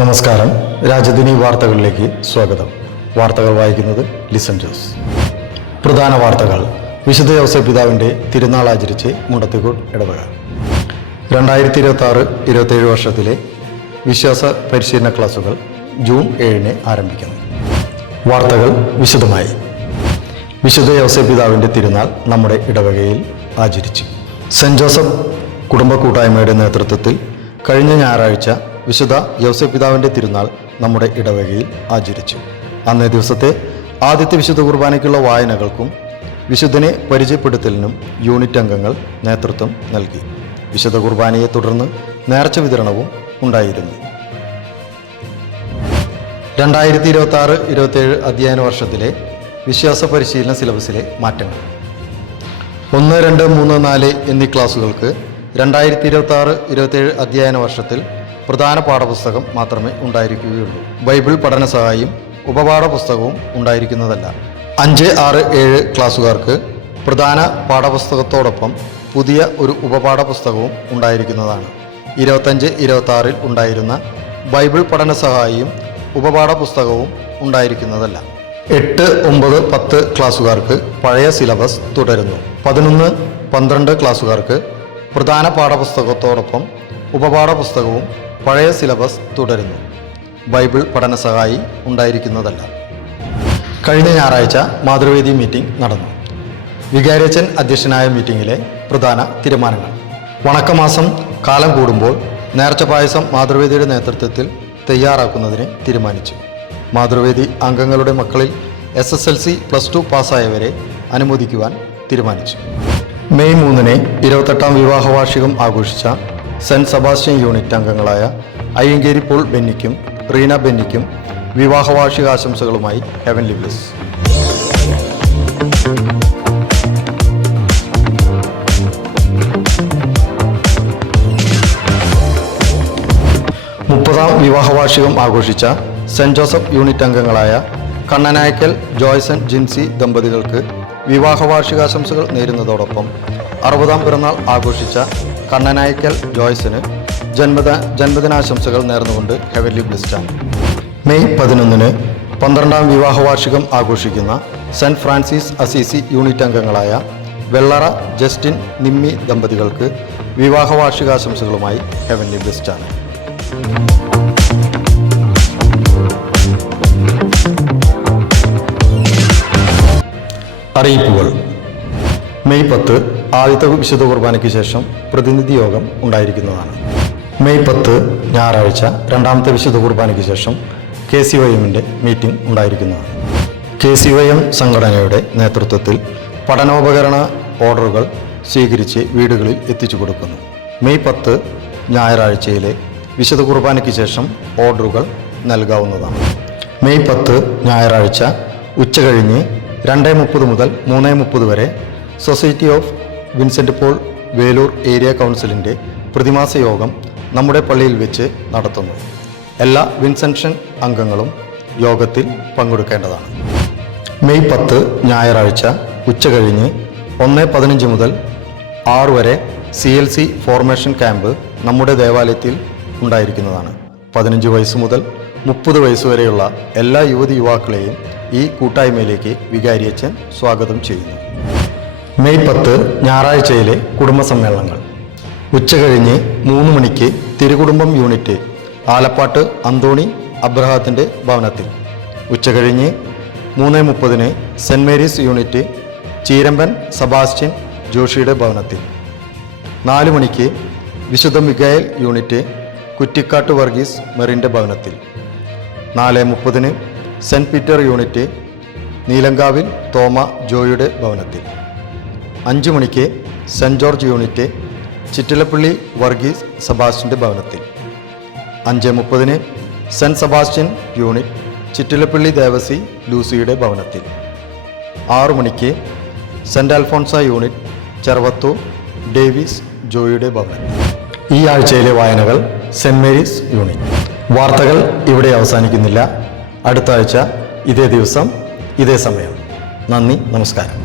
നമസ്കാരം. രാജധാനി വാർത്തകളിലേക്ക് സ്വാഗതം. വാർത്തകൾ വായിക്കുന്നത് ലിസൺ ജോസ്. പ്രധാന വാർത്തകൾ. വിശുദ്ധ യൗസേപ്പ് പിതാവിൻ്റെ തിരുനാൾ ആചരിച്ച് മുണ്ടത്തിക്കോട് ഇടവക. 2026-27 വർഷത്തിലെ വിശ്വാസ പരിശീലന ക്ലാസുകൾ ജൂൺ 7 ആരംഭിക്കുന്നു. വാർത്തകൾ വിശദമായി. വിശുദ്ധ യൗസേപ്പ് പിതാവിൻ്റെ തിരുനാൾ നമ്മുടെ ഇടവകയിൽ ആചരിച്ചു. സെൻറ് ജോസഫ് കുടുംബ കൂട്ടായ്മയുടെ നേതൃത്വത്തിൽ കഴിഞ്ഞ ഞായറാഴ്ച വിശുദ്ധ യൗസേപ്പ് പിതാവിൻ്റെ തിരുനാൾ നമ്മുടെ ഇടവകയിൽ ആചരിച്ചു. അന്നേ ദിവസത്തെ ആദ്യത്തെ വിശുദ്ധ കുർബാനയ്ക്കുള്ള വായനകൾക്കും വിശുദ്ധനെ പരിചയപ്പെടുത്തലിനും യൂണിറ്റ് അംഗങ്ങൾ നേതൃത്വം നൽകി. വിശുദ്ധ കുർബാനയെ തുടർന്ന് നേർച്ച വിതരണവും ഉണ്ടായിരുന്നു. 2026-27 അധ്യയന വർഷത്തിലെ വിശ്വാസ പരിശീലന സിലബസിലെ മാറ്റങ്ങൾ. 1, 2, 3, 4 എന്നീ ക്ലാസുകൾക്ക് 2026-27 അധ്യയന വർഷത്തിൽ പ്രധാന പാഠപുസ്തകം മാത്രമേ ഉണ്ടായിരിക്കുകയുള്ളൂ. ബൈബിൾ പഠന സഹായിയും ഉപപാഠ പുസ്തകവും ഉണ്ടായിരിക്കുന്നതല്ല. 5, 6, 7 ക്ലാസ്സുകാർക്ക് പ്രധാന പാഠപുസ്തകത്തോടൊപ്പം പുതിയ ഒരു ഉപപാഠ പുസ്തകവും ഉണ്ടായിരിക്കുന്നതാണ്. 25-26 ഉണ്ടായിരുന്ന ബൈബിൾ പഠന സഹായിയും ഉപപാഠ പുസ്തകവും ഉണ്ടായിരിക്കുന്നതല്ല. 8, 9, 10 ക്ലാസ്സുകാർക്ക് പഴയ സിലബസ് തുടരുന്നു. 11, 12 ക്ലാസ്സുകാർക്ക് പ്രധാന പാഠപുസ്തകത്തോടൊപ്പം ഉപപാഠ പുസ്തകവും പഴയ സിലബസ് തുടരുന്നു. ബൈബിൾ പഠന സഹായി ഉണ്ടായിരിക്കുന്നതല്ല. കഴിഞ്ഞ ഞായറാഴ്ച മാതൃവേദി മീറ്റിംഗ് നടന്നു. വികാരിയച്ചൻ അധ്യക്ഷനായ മീറ്റിംഗിലെ പ്രധാന തീരുമാനങ്ങൾ. വണക്കമാസം കാലം കൂടുമ്പോൾ നേർച്ച പായസം മാതൃവേദിയുടെ നേതൃത്വത്തിൽ തയ്യാറാക്കുന്നതിന് തീരുമാനിച്ചു. മാതൃവേദി അംഗങ്ങളുടെ മക്കളിൽ SSLC +2 പാസ്സായവരെ അനുമോദിക്കുവാൻ തീരുമാനിച്ചു. മെയ് 3 28ാം വിവാഹ വാർഷികം ആഘോഷിച്ച സെൻറ്റ് സെബാസ്റ്റ്യൻ യൂണിറ്റ് അംഗങ്ങളായ അയ്യങ്കേരി പോൾ ബെന്നിക്കും റീന ബെന്നിക്കും വിവാഹ വാർഷിക ആശംസകളുമായി ഹെവൻലി ബ്ലിസ്. ാം വിവാഹ വാർഷികം ആഘോഷിച്ച സെൻറ് ജോസഫ് യൂണിറ്റ് അംഗങ്ങളായ കണ്ണനായ്ക്കൽ ജോയ്സൺ ജിൻസി ദമ്പതികൾക്ക് വിവാഹ വാർഷികാശംസകൾ നേരുന്നതോടൊപ്പം 60ാം പിറന്നാൾ ആഘോഷിച്ച കണ്ണനായ്ക്കൽ ജോയ്സന് ജന്മദിനാശംസകൾ നേർന്നുകൊണ്ട് ഹെവൻലി ബ്ലിസ്റ്റാണ്. മെയ് 11 12ാം വിവാഹ വാർഷികം ആഘോഷിക്കുന്ന സെൻറ്റ് ഫ്രാൻസിസ് അസീസി യൂണിറ്റ് അംഗങ്ങളായ വെള്ളറ ജസ്റ്റിൻ നിമ്മി ദമ്പതികൾക്ക് വിവാഹ വാർഷികാശംസകളുമായി ഹെവൻലി ബ്ലിസ്റ്റാണ്. അറിയിപ്പുകൾ. മെയ് 10 ആദ്യത്തെ വിശുദ്ധ കുർബാനയ്ക്ക് ശേഷം പ്രതിനിധി യോഗം ഉണ്ടായിരിക്കുന്നതാണ്. മെയ് 10 ഞായറാഴ്ച രണ്ടാമത്തെ വിശുദ്ധ കുർബാനയ്ക്ക് ശേഷം KCYMൻ്റെ മീറ്റിംഗ് ഉണ്ടായിരിക്കുന്നതാണ്. KCYM സംഘടനയുടെ നേതൃത്വത്തിൽ പഠനോപകരണ ഓർഡറുകൾ സ്വീകരിച്ച് വീടുകളിൽ എത്തിച്ചു കൊടുക്കുന്നു. മെയ് 10 ഞായറാഴ്ചയിലെ വിശുദ്ധ കുർബാനയ്ക്ക് ശേഷം ഓർഡറുകൾ നൽകാവുന്നതാണ്. മെയ് 10 ഞായറാഴ്ച ഉച്ചകഴിഞ്ഞ് 2:30 മുതൽ 3:30 വരെ Society of Vincent Paul Veloor area കൗൺസിലിൻ്റെ പ്രതിമാസ യോഗം നമ്മുടെ പള്ളിയിൽ വെച്ച് നടത്തുന്നു. എല്ലാ വിൻസെൻഷൻ അംഗങ്ങളും യോഗത്തിൽ പങ്കെടുക്കേണ്ടതാണ്. മെയ് 10 ഞായറാഴ്ച ഉച്ചകഴിഞ്ഞ് 1:15 മുതൽ 6 വരെ CLC ഫോർമേഷൻ ക്യാമ്പ് നമ്മുടെ ദേവാലയത്തിൽ ഉണ്ടായിരിക്കുന്നതാണ്. 15 വയസ്സ് മുതൽ 30 വയസ്സ് വരെയുള്ള എല്ലാ യുവതിയുവാക്കളെയും ഈ കൂട്ടായ്മയിലേക്ക് വികാരിയച്ചൻ സ്വാഗതം ചെയ്യുന്നു. മെയ് 10 ഞായറാഴ്ചയിലെ കുടുംബ സമ്മേളനങ്ങൾ. ഉച്ചകഴിഞ്ഞ് 3 മണിക്ക് തിരുകുടുംബം യൂണിറ്റ് ആലപ്പാട്ട് അന്തോണി അബ്രഹാത്തിൻ്റെ ഭവനത്തിൽ. ഉച്ചകഴിഞ്ഞ് 3:30 Saint Mary's unit Cheeramban Sebastian ജോഷിയുടെ ഭവനത്തിൽ. 4 മണിക്ക് വിശുദ്ധ മിഖായേൽ യൂണിറ്റ് കുറ്റിക്കാട്ട് വർഗീസ് മെറിൻ്റെ ഭവനത്തിൽ. 4:30 Saint Peter unit Neelankavil Thoma ജോയുടെ ഭവനത്തിൽ. 5 മണിക്ക് Saint George unit Chittilappilly Varghese സെബാസ്റ്റ്യൻ്റെ ഭവനത്തിൽ. 5:30 Saint Sebastian unit Chittilappilly Devassy ലൂസിയുടെ ഭവനത്തിൽ. 6 മണിക്ക് സെൻറ്റ് അൽഫോൺസ യൂണിറ്റ് ചെറുവത്തൂർ ഡേവിസ് ജോയുടെ ഭവനത്തിൽ. ഈ ആഴ്ചയിലെ വായനകൾ സെൻറ് മേരീസ് യൂണിറ്റ്. വാർത്തകൾ ഇവിടെ അവസാനിക്കുന്നില്ല. അടുത്ത ആഴ്ച ഇതേ ദിവസം ഇതേ സമയം. നന്ദി, നമസ്കാരം.